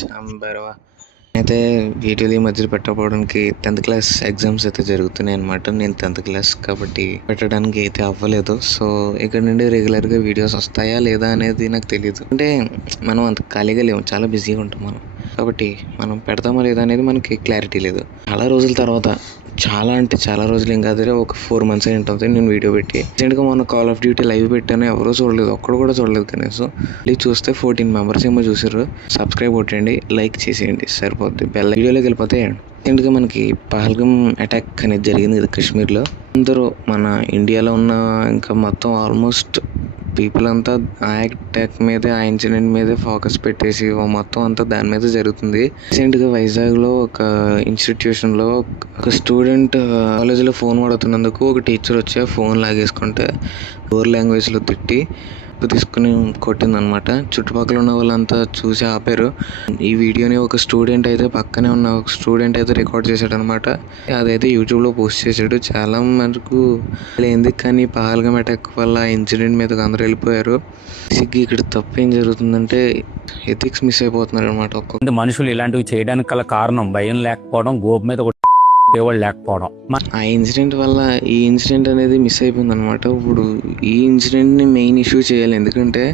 సాంబరవ అయితే వీడియోలు ఈ మధ్యలో పెట్టకపోవడానికి 10th క్లాస్ ఎగ్జామ్స్ అయితే జరుగుతున్నాయి అనమాట. నేను 10th క్లాస్ కాబట్టి పెట్టడానికి అయితే అవ్వలేదు. సో ఇక్కడ నుండి రెగ్యులర్గా వీడియోస్ వస్తాయా లేదా అనేది నాకు తెలియదు. అంటే మనం అంత ఖాళీగా లేము, చాలా బిజీగా ఉంటాం మనం. కాబట్టి మనం పెడతామా లేదా అనేది మనకి క్లారిటీ లేదు. చాలా రోజుల తర్వాత, చాలా రోజులు ఏం కాదు, ఒక 4 months అయి ఉంటుంది నేను వీడియో పెట్టి. రీసెంట్గా మొన్న కాల్ ఆఫ్ డ్యూటీ లైవ్ పెట్టాను, ఎవరూ చూడలేదు, ఒక్కడు కూడా చూడలేదు కనీసం. ప్లీజ్ చూస్తే 14 members ఏమో చూసారు. సబ్స్క్రైబ్ కొట్టండి, లైక్ చేసేయండి, సరిపోద్ది. వీడియోలోకి వెళ్ళిపోతే రీసెంట్గా మనకి పహల్గం అటాక్ అనేది జరిగింది ఇది కాశ్మీర్లో. అందరూ మన ఇండియాలో ఉన్న ఇంకా మొత్తం ఆల్మోస్ట్ పీపుల్ అంతా ఆ అటాక్ మీదే, ఆ ఇన్సిడెంట్ మీదే ఫోకస్ పెట్టేసి మొత్తం అంతా దాని మీద జరుగుతుంది. రీసెంట్గా వైజాగ్లో ఒక ఇన్స్టిట్యూషన్లో ఒక స్టూడెంట్ కాలేజీలో ఫోన్ వాడుతున్నందుకు ఒక టీచర్ వచ్చి ఆ ఫోన్ లాగేసుకుంటే బోర్ లాంగ్వేజ్లో తిట్టి తీసుకుని కొట్టిందనమాట. చుట్టుపక్కల ఉన్న వాళ్ళంతా చూసి ఆపారు. ఈ వీడియోని ఒక స్టూడెంట్ అయితే పక్కనే ఉన్న ఒక స్టూడెంట్ అయితే రికార్డ్ చేశాడు అనమాట. అదైతే యూట్యూబ్లో పోస్ట్ చేశాడు. చాలా మనకు లేనిది, కానీ పహల్గం అటాక్ వల్ల ఇన్సిడెంట్ మీదకి అందరూ వెళ్ళిపోయారు. ఇక్కడ తప్పు ఏం జరుగుతుందంటే ఎథిక్స్ మిస్ అయిపోతున్నారు అనమాట. ఒక్కొక్క మనుషులు ఇలాంటివి చేయడానికి గల కారణం భయం లేకపోవడం, గోపు మీద వాళ్ళు లేకపోవడం. ఆ ఇన్సిడెంట్ వల్ల ఈ ఇన్సిడెంట్ అనేది మిస్ అయిపోయింది అనమాట. ఇప్పుడు ఈ ఇన్సిడెంట్ని మెయిన్ ఇష్యూ చేయాలి. ఎందుకంటే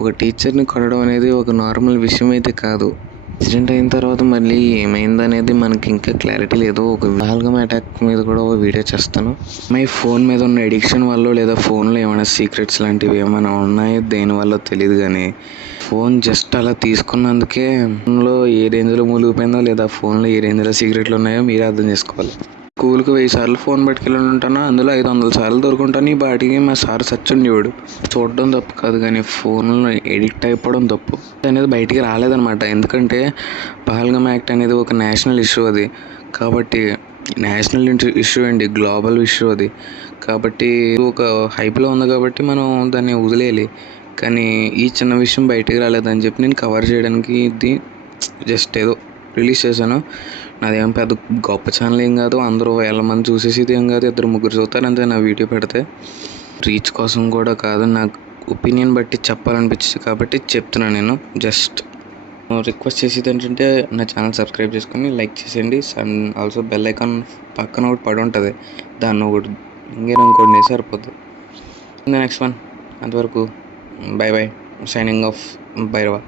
ఒక టీచర్ని కొట్టడం అనేది ఒక నార్మల్ విషయం అయితే కాదు. ఇన్సిడెంట్ అయిన తర్వాత మళ్ళీ ఏమైంది అనేది మనకి ఇంకా క్లారిటీ లేదు. ఒక పహల్గం అటాక్ మీద కూడా ఒక వీడియో చేస్తాను. మై ఫోన్ మీద ఉన్న ఎడిక్షన్ వల్ల లేదా ఫోన్లో ఏమైనా సీక్రెట్స్ లాంటివి ఏమైనా ఉన్నాయో దేనివల్ల తెలియదు, కానీ ఫోన్ జస్ట్ అలా తీసుకున్నందుకే ఫోన్లో ఏ రేంజ్లో మూలిగిపోయిందో లేదా ఫోన్లో ఏ రేంజ్లో సీక్రెట్లు ఉన్నాయో మీరే అర్థం చేసుకోవాలి. స్కూల్కి 1000 సార్లు ఫోన్ పట్టుకెళ్ళి ఉంటాను, అందులో 500 సార్లు దొరుకుంటాను. ఈ బాటికి మా సార్ సచ్చుండేవాడు. చూడడం తప్పు కాదు, కానీ ఫోన్లో ఎడిక్ట్ అయిపోవడం తప్పు అనేది బయటికి రాలేదనమాట. ఎందుకంటే పహల్గం యాక్ట్ అనేది ఒక నేషనల్ ఇష్యూ అది. కాబట్టి నేషనల్ ఇష్యూ అండి, గ్లోబల్ ఇష్యూ అది. కాబట్టి ఒక హైప్లో ఉంది కాబట్టి మనం దాన్ని వదిలేయాలి. కానీ ఈ చిన్న విషయం బయటికి రాలేదని చెప్పి నేను కవర్ చేయడానికి ఇది జస్ట్ ఏదో రిలీజ్ చేశాను. నాదేం పెద్ద గొప్ప ఛానల్ ఏం కాదు, అందరూ 1000 మంది చూసేది ఏం కాదు, 2-3 చూస్తారు అంతే నా వీడియో పెడితే. రీచ్ కోసం కూడా కాదు, నాకు ఒపీనియన్ బట్టి చెప్పాలనిపించింది కాబట్టి చెప్తున్నాను. నేను జస్ట్ రిక్వెస్ట్ చేసేది ఏంటంటే నా ఛానల్ సబ్స్క్రైబ్ చేసుకొని లైక్ చేసేయండి. ఆల్సో బెల్ ఐకాన్ పక్కన ఒకటి పడి ఉంటుంది, దాన్ని ఒకటి ఇంకేననుకోండి సరిపోతుంది. నెక్స్ట్ వన్, అంతవరకు by by, signing off Bhairava.